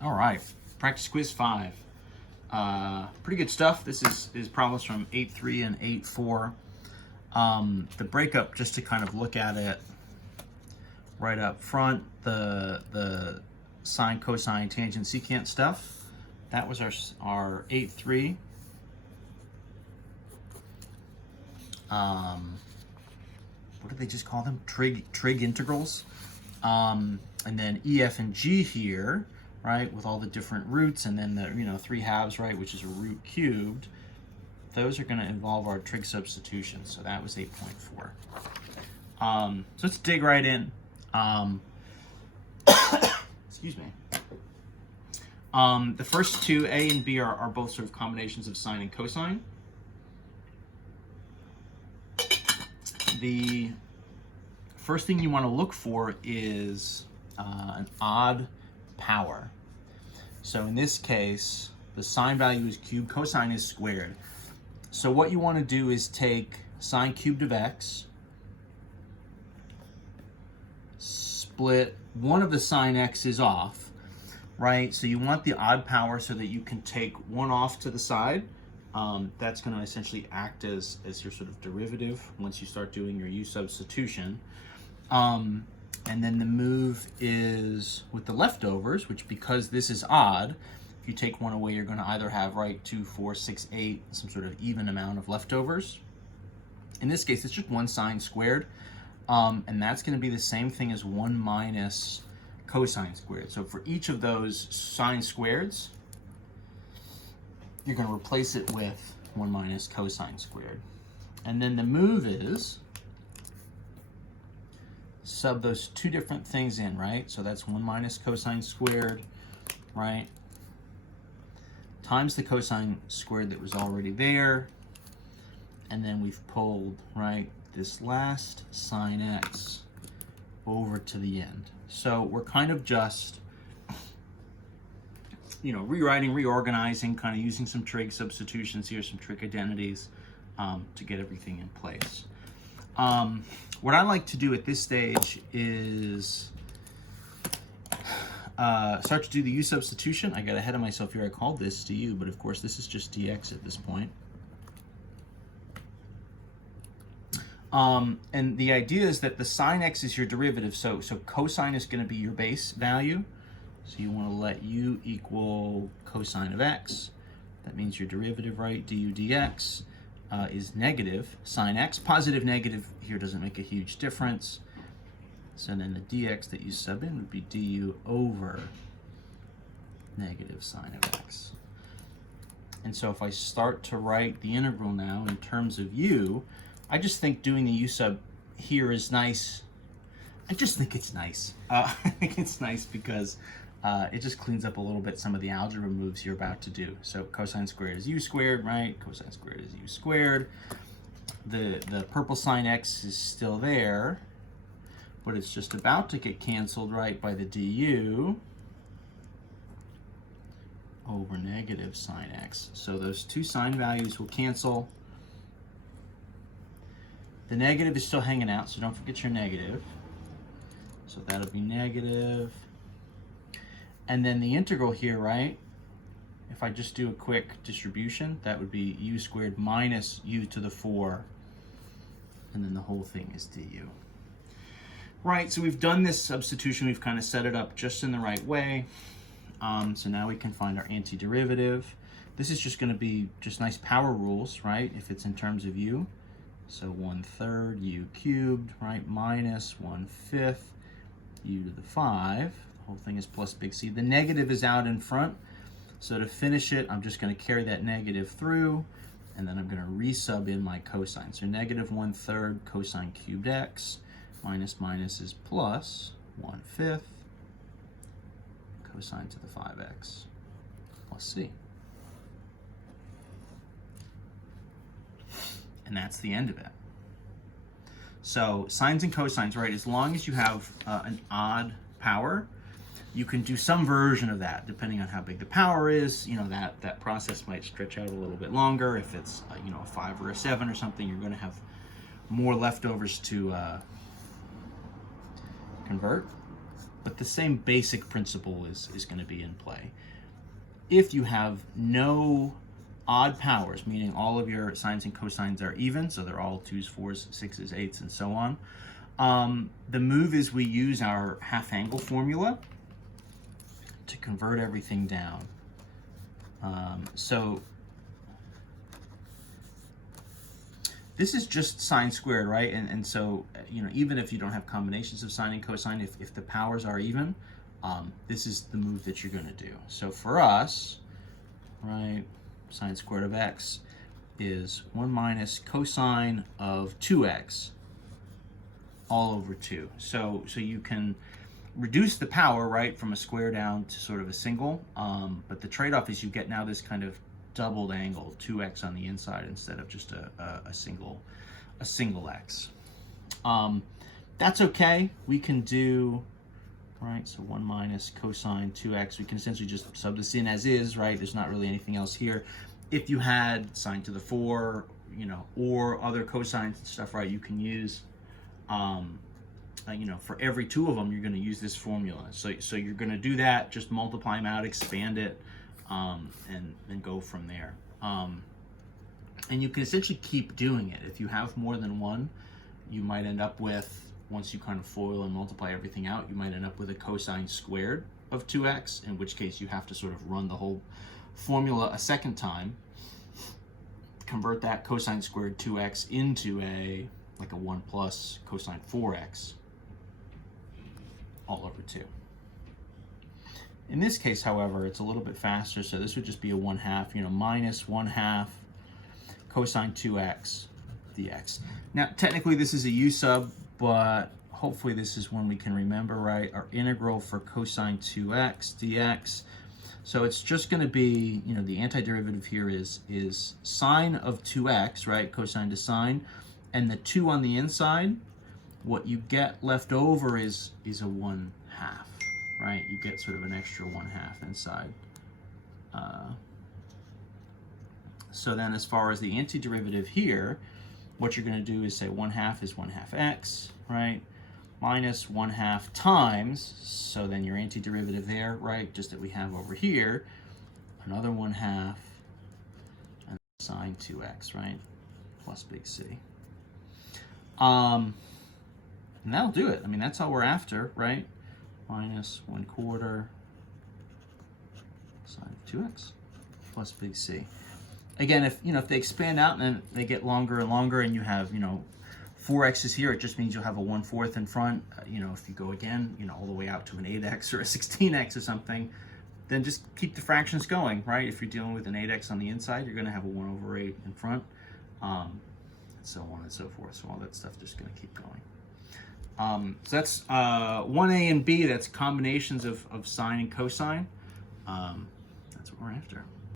All right, practice quiz 5. Pretty good stuff. This is problems from 8.3 and 8.4. The breakup, just to kind of look at it right up front, the sine, cosine, tangent, secant stuff. That was our 8.3. What did they just call them? Trig integrals. And then E, F, and G here, right, with all the different roots, and then the 3 halves, right, which is a root cubed. Those are going to involve our trig substitution. So that was 8.4. So let's dig right in. Excuse me. The first two, A and B, are both sort of combinations of sine and cosine. The first thing you want to look for is an odd power. So in this case, the sine value is cubed, cosine is squared. So what you want to do is take sine cubed of x, split one of the sine x's off, right? So you want the odd power so that you can take one off to the side. That's going to essentially act as your sort of derivative once you start doing your u substitution. And then the move is with the leftovers, which, because this is odd, if you take one away, you're going to either have, right, 2, 4, 6, 8, some sort of even amount of leftovers. In this case, it's just 1 sine squared, and that's going to be the same thing as 1 minus cosine squared. So for each of those sine squareds, you're going to replace it with 1 minus cosine squared. And then the move is sub those two different things in, right? So that's 1 minus cosine squared, right, times the cosine squared that was already there. And then we've pulled, right, this last sine x over to the end. So we're kind of just, rewriting, reorganizing, kind of using some trig substitutions here, some trig identities to get everything in place. What I like to do at this stage is start to do the u substitution. I got ahead of myself here. I called this du, but of course this is just dx at this point. And the idea is that the sine x is your derivative, so cosine is going to be your base value. So you want to let u equal cosine of x. That means your derivative, right, du dx is negative sine x. Positive, negative here doesn't make a huge difference. So then the dx that you sub in would be du over negative sine of x. And so if I start to write the integral now in terms of u, I just think doing the u sub here is nice. I just think it's nice. I think it's nice because it just cleans up a little bit some of the algebra moves you're about to do. So cosine squared is u squared, right? Cosine squared is u squared. The purple sine x is still there, but it's just about to get canceled, right, by the du over negative sine x. So those two sine values will cancel. The negative is still hanging out, so don't forget your negative. So that'll be negative. And then the integral here, right, if I just do a quick distribution, that would be u squared minus u to the 4. And then the whole thing is du. Right, so we've done this substitution. We've kind of set it up just in the right way. So now we can find our antiderivative. This is just going to be just nice power rules, right, if it's in terms of u. So 1/3 u cubed, right, minus 1/5 u to the 5. The whole thing is plus big C. The negative is out in front. So to finish it, I'm just going to carry that negative through, and then I'm going to resub in my cosine. So negative 1/3 cosine cubed x minus minus is plus 1/5 cosine to the 5x plus C. And that's the end of it. So sines and cosines, right, as long as you have an odd power, you can do some version of that depending on how big the power is. That process might stretch out a little bit longer. If it's a 5 or a 7 or something, you're going to have more leftovers to convert. but the same basic principle is going to be in play. If you have no odd powers, meaning all of your sines and cosines are even, so they're all 2s, 4s, 6s, 8s, and so on, the move is we use our half angle formula to convert everything down. So this is just sine squared, right? And so, you know, even if you don't have combinations of sine and cosine, if the powers are even, this is the move that you're going to do. So for us, right, sine squared of x is 1 minus cosine of 2x all over 2. So you can reduce the power, right, from a square down to sort of a single, but the trade-off is you get now this kind of doubled angle, 2x on the inside instead of just a single x. That's okay. We can do, right, so 1 minus cosine 2x. We can essentially just sub this in as is, right? There's not really anything else here. If you had sine to the 4, you know, or other cosines and stuff, right, you can use, you know, for every 2 of them, you're going to use this formula. So you're going to do that, just multiply them out, expand it, and go from there. And you can essentially keep doing it. If you have more than one, you might end up with, once you kind of FOIL and multiply everything out, you might end up with a cosine squared of 2x, in which case you have to sort of run the whole formula a second time, convert that cosine squared 2x into like a 1 plus cosine 4x all over 2. In this case, however, it's a little bit faster, so this would just be a 1/2, you know, minus 1/2 cosine 2x dx. Now, technically this is a u sub, but hopefully this is one we can remember, right? Our integral for cosine 2x dx. So it's just going to be, you know, the antiderivative here is sine of 2x, right? Cosine to sine, and the 2 on the inside, what you get left over is a 1/2. Right, you get sort of an extra 1/2 inside. So then as far as the antiderivative here, what you're going to do is say 1/2 is 1/2 x, right, minus 1/2 times, so then your antiderivative there, right, just that we have over here, another 1/2, and sine 2x, right, plus big C. And that'll do it. I mean, that's all we're after, right? Minus 1/4 sine of 2x plus big C. Again, if they expand out and then they get longer and longer, and you have 4x's here, it just means you'll have a 1/4 in front. If you go again, all the way out to an 8x or a 16x or something, then just keep the fractions going, right? If you're dealing with an 8x on the inside, you're going to have a 1/8 in front, and so on and so forth. So all that stuff just going to keep going. So that's 1a and b, that's combinations of sine and cosine. That's what we're after.